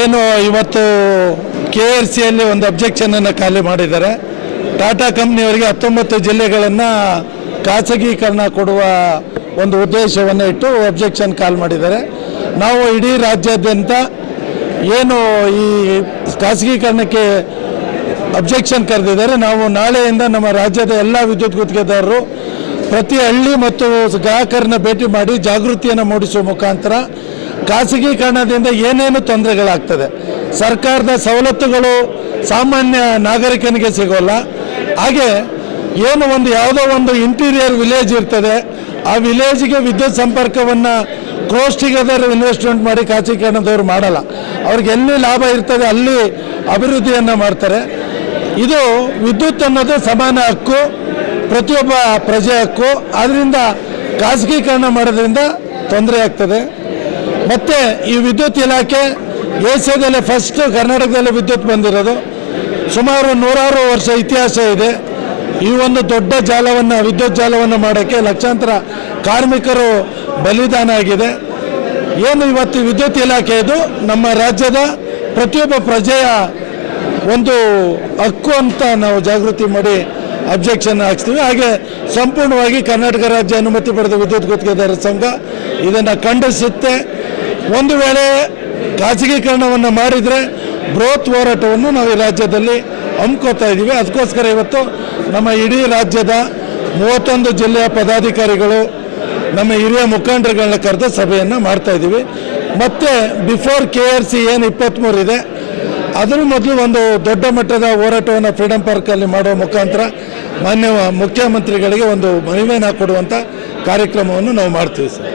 ಏನು ಇವತ್ತು KRCಯಲ್ಲಿ ಒಂದು ಅಬ್ಜೆಕ್ಷನನ್ನು ಖಾಲಿ ಮಾಡಿದ್ದಾರೆ. ಟಾಟಾ ಕಂಪ್ನಿಯವರಿಗೆ 19 ಜಿಲ್ಲೆಗಳನ್ನು ಖಾಸಗೀಕರಣ ಕೊಡುವ ಒಂದು ಉದ್ದೇಶವನ್ನು ಇಟ್ಟು ಅಬ್ಜೆಕ್ಷನ್ ಕಾಲ್ ಮಾಡಿದ್ದಾರೆ. ನಾವು ಇಡೀ ರಾಜ್ಯಾದ್ಯಂತ ಏನು ಈ ಖಾಸಗೀಕರಣಕ್ಕೆ ಅಬ್ಜೆಕ್ಷನ್ ಕರೆದಿದ್ದಾರೆ, ನಾವು ನಾಳೆಯಿಂದ ನಮ್ಮ ರಾಜ್ಯದ ಎಲ್ಲ ವಿದ್ಯುತ್ ಗುತ್ತಿಗೆದಾರರು ಪ್ರತಿ ಹಳ್ಳಿ ಮತ್ತು ಗ್ರಾಹಕರನ್ನ ಭೇಟಿ ಮಾಡಿ ಜಾಗೃತಿಯನ್ನು ಮೂಡಿಸುವ ಮುಖಾಂತರ ಖಾಸಗೀಕರಣದಿಂದ ಏನೇನು ತೊಂದರೆಗಳಾಗ್ತದೆ, ಸರ್ಕಾರದ ಸವಲತ್ತುಗಳು ಸಾಮಾನ್ಯ ನಾಗರಿಕನಿಗೆ ಸಿಗೋಲ್ಲ, ಹಾಗೆ ಏನು ಯಾವುದೋ ಒಂದು ಇಂಟೀರಿಯರ್ ವಿಲೇಜ್ ಇರ್ತದೆ, ಆ ವಿಲೇಜ್ಗೆ ವಿದ್ಯುತ್ ಸಂಪರ್ಕವನ್ನು ಕ್ರೋಸ್ ಟುಗೆದರ್ ಇನ್ವೆಸ್ಟ್ಮೆಂಟ್ ಮಾಡಿ ಖಾಸಗೀಕರಣದವರು ಮಾಡಲ್ಲ. ಅವ್ರಿಗೆ ಎಲ್ಲಿ ಲಾಭ ಇರ್ತದೆ ಅಲ್ಲಿ ಅಭಿವೃದ್ಧಿಯನ್ನು ಮಾಡ್ತಾರೆ. ಇದು ವಿದ್ಯುತ್ ಅನ್ನೋದು ಸಮಾನ ಹಕ್ಕು, ಪ್ರತಿಯೊಬ್ಬ ಪ್ರಜೆ ಹಕ್ಕು. ಆದ್ದರಿಂದ ಖಾಸಗೀಕರಣ ಮಾಡೋದ್ರಿಂದ ತೊಂದರೆ ಆಗ್ತದೆ. ಮತ್ತು ಈ ವಿದ್ಯುತ್ ಇಲಾಖೆ ಏಷ್ಯಾದಲ್ಲೇ ಫಸ್ಟ್ ಕರ್ನಾಟಕದಲ್ಲಿ ವಿದ್ಯುತ್ ಬಂದಿರೋದು. ಸುಮಾರು 100 ವರ್ಷ ಇತಿಹಾಸ ಇದೆ. ಈ ಒಂದು ದೊಡ್ಡ ಜಾಲವನ್ನು ವಿದ್ಯುತ್ ಜಾಲವನ್ನು ಮಾಡೋಕ್ಕೆ ಲಕ್ಷಾಂತರ ಕಾರ್ಮಿಕರು ಬಲಿದಾನ ಆಗಿದೆ. ಏನು ಇವತ್ತು ವಿದ್ಯುತ್ ಇಲಾಖೆ ಇದು ನಮ್ಮ ರಾಜ್ಯದ ಪ್ರತಿಯೊಬ್ಬ ಪ್ರಜೆಯ ಒಂದು ಹಕ್ಕು ಅಂತ ನಾವು ಜಾಗೃತಿ ಮಾಡಿ ಅಬ್ಜೆಕ್ಷನ್ ಹಾಕ್ಸ್ತೀವಿ. ಹಾಗೆ ಸಂಪೂರ್ಣವಾಗಿ ಕರ್ನಾಟಕ ರಾಜ್ಯ ಅನುಮತಿ ಪಡೆದ ವಿದ್ಯುತ್ ಗುತ್ತಿಗೆದಾರರ ಸಂಘ ಇದನ್ನು ಖಂಡಿಸುತ್ತೆ. ಒಂದು ವೇಳೆ ಖಾಸಗೀಕರಣವನ್ನು ಮಾಡಿದರೆ ಬೃಹತ್ ಹೋರಾಟವನ್ನು ನಾವು ಈ ರಾಜ್ಯದಲ್ಲಿ ಹಮ್ಮಿಕೋತಾ ಇದ್ದೀವಿ. ಅದಕ್ಕೋಸ್ಕರ ಇವತ್ತು ನಮ್ಮ ಇಡೀ ರಾಜ್ಯದ 31 ಜಿಲ್ಲೆಯ ಪದಾಧಿಕಾರಿಗಳು ನಮ್ಮ ಹಿರಿಯ ಮುಖಂಡರುಗಳನ್ನ ಕರೆದು ಸಭೆಯನ್ನು ಮಾಡ್ತಾ ಇದ್ದೀವಿ. ಮತ್ತು ಬಿಫೋರ್ KRC ಏನು 23 ಇದೆ, ಅದರ ಮೊದಲು ಒಂದು ದೊಡ್ಡ ಮಟ್ಟದ ಹೋರಾಟವನ್ನು ಫ್ರೀಡಮ್ ಪಾರ್ಕಲ್ಲಿ ಮಾಡುವ ಮುಖಾಂತರ ಮಾನ್ಯ ಮುಖ್ಯಮಂತ್ರಿಗಳಿಗೆ ಒಂದು ಮನವಿಯನ್ನು ಕೊಡುವಂಥ ಕಾರ್ಯಕ್ರಮವನ್ನು ನಾವು ಮಾಡ್ತೀವಿ ಸರ್.